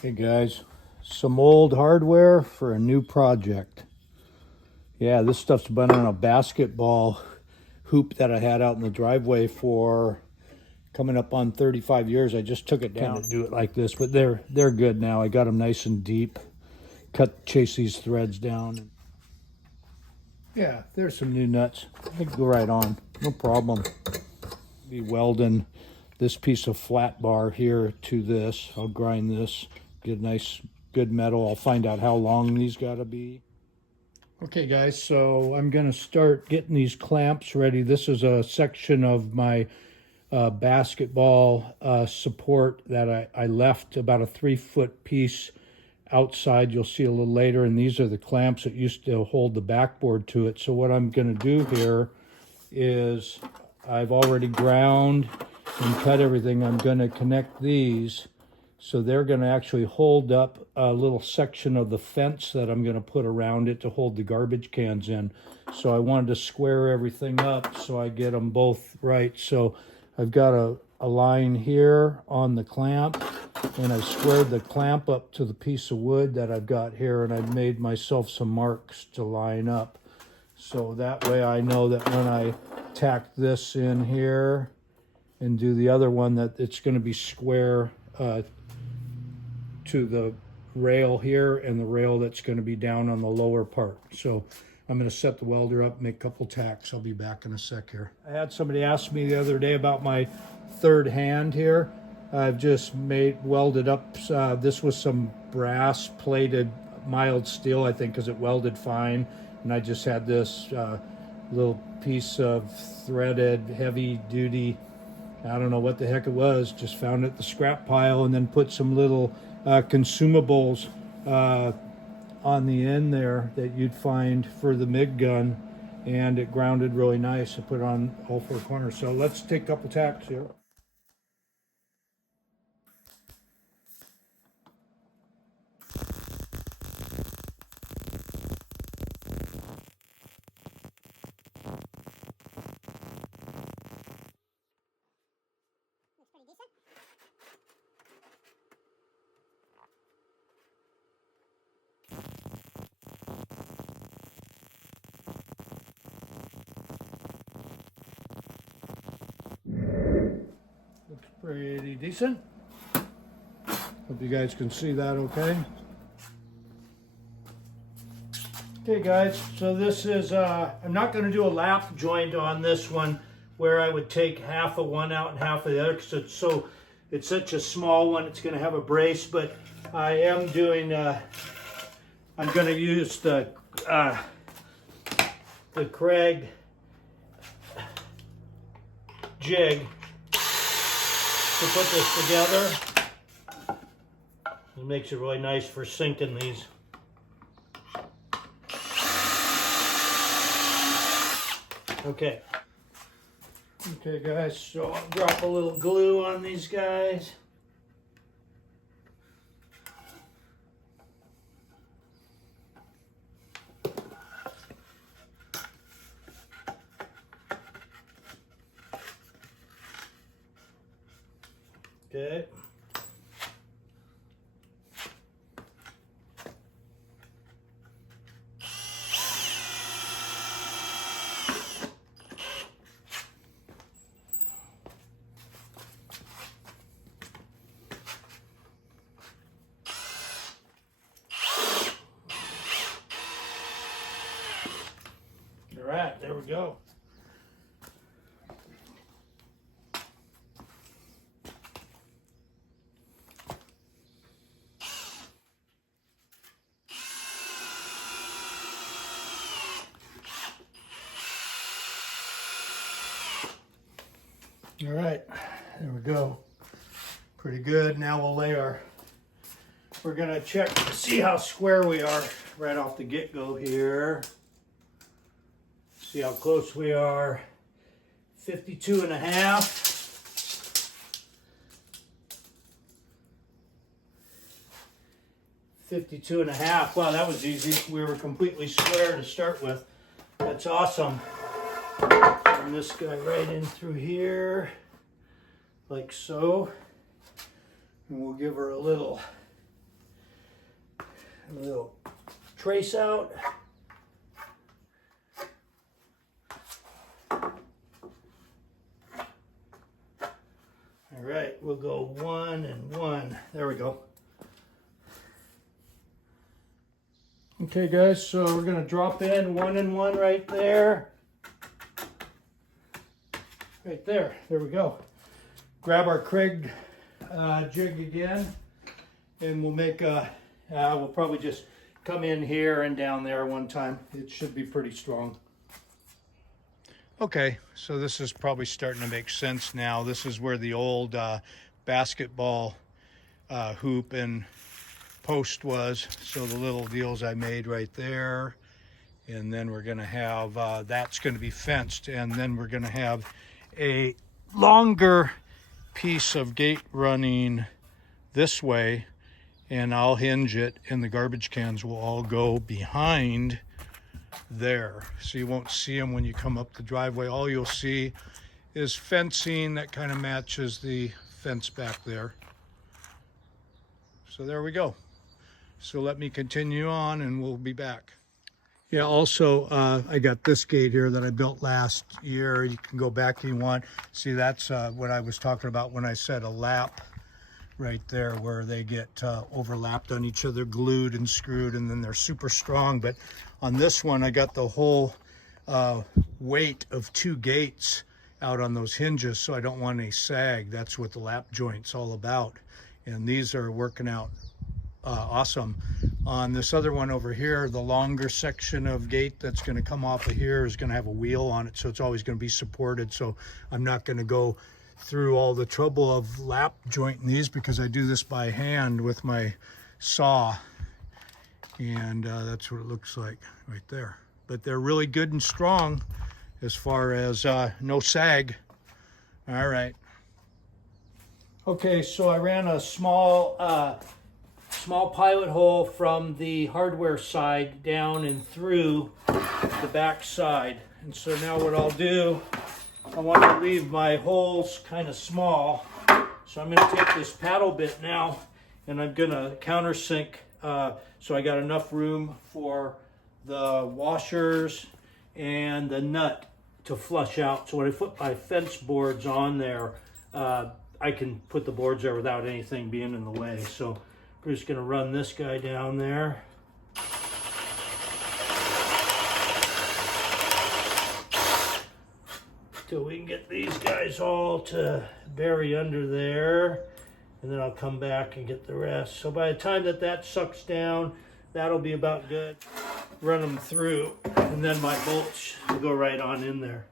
Hey guys, some old hardware for a new project. Yeah, this stuff's been on a basketball hoop that I had out in the driveway for coming up on 35 years. I just took it down to do it like this, but they're good now. I got them nice and deep. Chase these threads down. Yeah, there's some new nuts. They go right on, no problem. Be welding this piece of flat bar here to this. I'll grind this, get a nice good metal. I'll find out how long these gotta be. Okay guys, so I'm gonna start getting these clamps ready. This is a section of my basketball support that I left, about a 3-foot piece outside. You'll see a little later, and these are the clamps that used to hold the backboard to it. So what I'm gonna do here is I've already ground and cut everything. I'm gonna connect these, so they're going to actually hold up a little section of the fence that I'm going to put around it to hold the garbage cans in. So I wanted to square everything up so I get them both right. So I've got a line here on the clamp, and I squared the clamp up to the piece of wood that I've got here, and I've made myself some marks to line up. So that way I know that when I tack this in here and do the other one, that it's going to be square to the rail here and the rail that's going to be down on the lower part. So I'm going to set the welder up, make a couple tacks. I'll be back in a sec here. I had somebody ask me the other day about my third hand here. I've just welded up. This was some brass plated mild steel, I think, because it welded fine. And I just had this little piece of threaded heavy duty, I don't know what the heck it was, just found it at the scrap pile, and then put some little consumables on the end there that you'd find for the MIG gun, and it grounded really nice. I put it on all 4 corners. So let's take a couple tacks here. Looks pretty decent. Hope you guys can see that okay. Okay guys, so this is, I'm not going to do a lap joint on this one where I would take half of one out and half of the other, because it's such a small one, it's going to have a brace. But I am doing, I'm going to use the Craig jig to put this together. It makes it really nice for sinking these. Okay. Okay guys, so I'll drop a little glue on these guys. Okay. All right, there we go. All right, there we go. Pretty good. Now we'll we're gonna check to see how square we are right off the get-go here. See how close we are. 52 and a half. 52 and a half. Wow, that was easy. We were completely square to start with. That's awesome. Run this guy right in through here, like so. And we'll give her a little a little trace out. All right, we'll go 1 and 1. There we go. Okay guys, so we're gonna drop in 1 and 1 right there. Right there, there we go. Grab our Craig jig again, and we'll make a, we'll probably just come in here and down there one time. It should be pretty strong. Okay, so this is probably starting to make sense now. This is where the old basketball hoop and post was. So the little deals I made right there. And then we're gonna have, that's gonna be fenced. And then we're gonna have a longer piece of gate running this way. And I'll hinge it, and the garbage cans will all go behind there, so you won't see them when you come up the driveway. All you'll see is fencing that kind of matches the fence back there. So there we go. So let me continue on and we'll be back. Yeah, also I got this gate here that I built last year. You can go back if you want. See, that's what I was talking about when I said a lap right there, where they get overlapped on each other, glued and screwed, and then they're super strong. But on this one, I got the whole weight of 2 gates out on those hinges, so I don't want any sag. That's what the lap joint's all about. And these are working out awesome. On this other one over here, the longer section of gate that's going to come off of here is going to have a wheel on it, so it's always going to be supported. So I'm not going to go through all the trouble of lap jointing these, because I do this by hand with my saw, and that's what it looks like right there. But they're really good and strong as far as no sag. All right. Okay, so I ran a small pilot hole from the hardware side down and through the back side. And so now what I'll do, I want to leave my holes kind of small. So I'm going to take this paddle bit now, and I'm going to countersink so I got enough room for the washers and the nut to flush out. So when I put my fence boards on there, I can put the boards there without anything being in the way. So we're just going to run this guy down there. Till we can get these guys all to bury under there, and then I'll come back and get the rest. So by the time that sucks down, that'll be about good. Run them through, and then my bolts will go right on in there.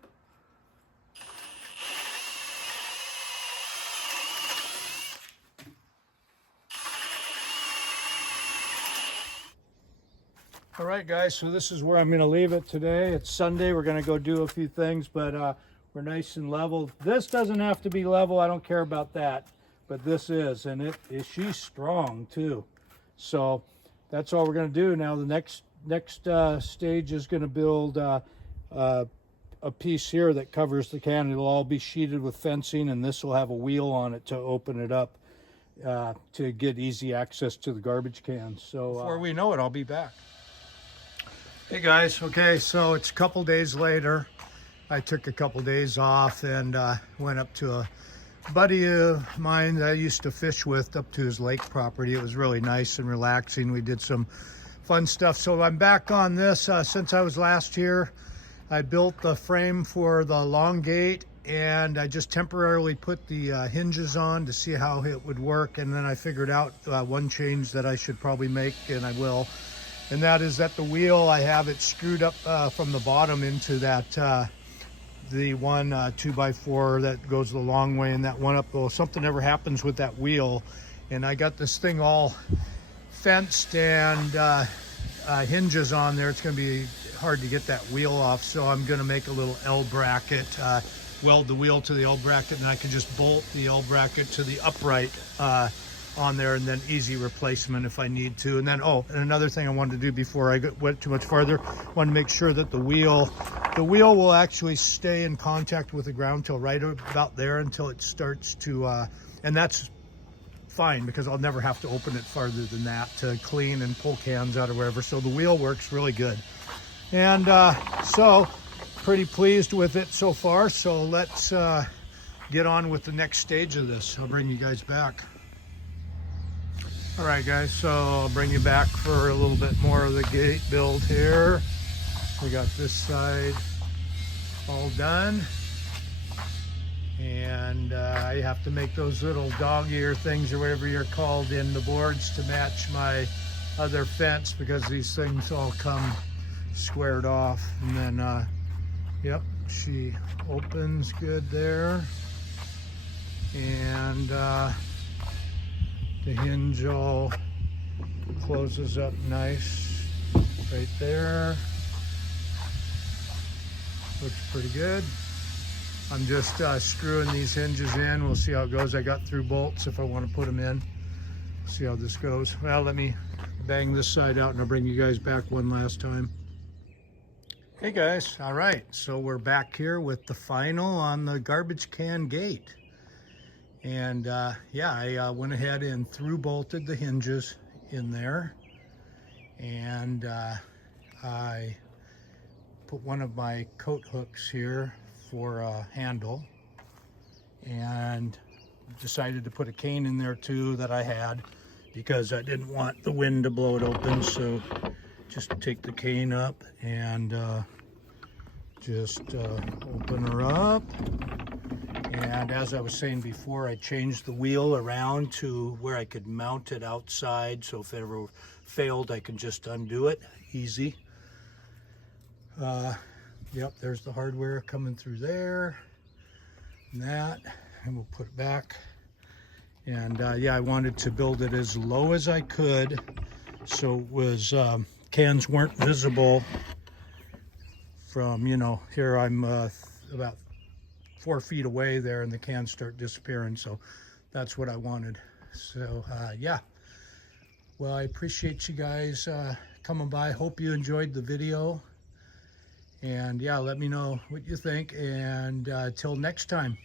All right, guys, so this is where I'm going to leave it today. It's Sunday. We're going to go do a few things, but we're nice and level. This doesn't have to be level. I don't care about that, but this is, and she's strong too. So that's all we're going to do. Now the next stage is going to build a piece here that covers the can. It'll all be sheeted with fencing, and this will have a wheel on it to open it up to get easy access to the garbage cans. So before we know it, I'll be back. Hey guys, okay, so it's a couple days later. I took a couple days off and went up to a buddy of mine that I used to fish with, up to his lake property. It was really nice and relaxing. We did some fun stuff. So I'm back on this. Since I was last here, I built the frame for the long gate, and I just temporarily put the hinges on to see how it would work. And then I figured out one change that I should probably make, and I will. And that is that the wheel, I have it screwed up from the bottom into that, the one 2x4 that goes the long way, and that one up. Well, something ever happens with that wheel, and I got this thing all fenced and hinges on there. It's going to be hard to get that wheel off, so I'm going to make a little L bracket, weld the wheel to the L bracket, and I can just bolt the L bracket to the upright on there, and then easy replacement if I need to. And then, oh, and another thing I wanted to do before I went too much farther, I want to make sure that the wheel will actually stay in contact with the ground till right about there, until it starts to, and that's fine because I'll never have to open it farther than that to clean and pull cans out or wherever. So the wheel works really good. And so pretty pleased with it so far. So let's get on with the next stage of this. I'll bring you guys back. All right, guys, so I'll bring you back for a little bit more of the gate build here. We got this side all done. And I have to make those little dog ear things or whatever you're called in the boards to match my other fence because these things all come squared off. And then, yep, she opens good there. And the hinge all closes up nice right there. Looks pretty good. I'm just screwing these hinges in. We'll see how it goes. I got through bolts if I want to put them in. See how this goes. Well, let me bang this side out and I'll bring you guys back one last time. Hey guys, all right. So we're back here with the final on the garbage can gate. And yeah, I went ahead and through bolted the hinges in there. And I put one of my coat hooks here for a handle and decided to put a cane in there too that I had because I didn't want the wind to blow it open. So just take the cane up and just open her up. And as I was saying before, I changed the wheel around to where I could mount it outside, so if it ever failed I can just undo it easy. Yep, there's the hardware coming through there, and that, and we'll put it back. And yeah, I wanted to build it as low as I could so it was cans weren't visible from, you know, here I'm about 4 feet away there and the cans start disappearing. So that's what I wanted. So yeah, well, I appreciate you guys coming by. Hope you enjoyed the video. And yeah, let me know what you think, and till next time.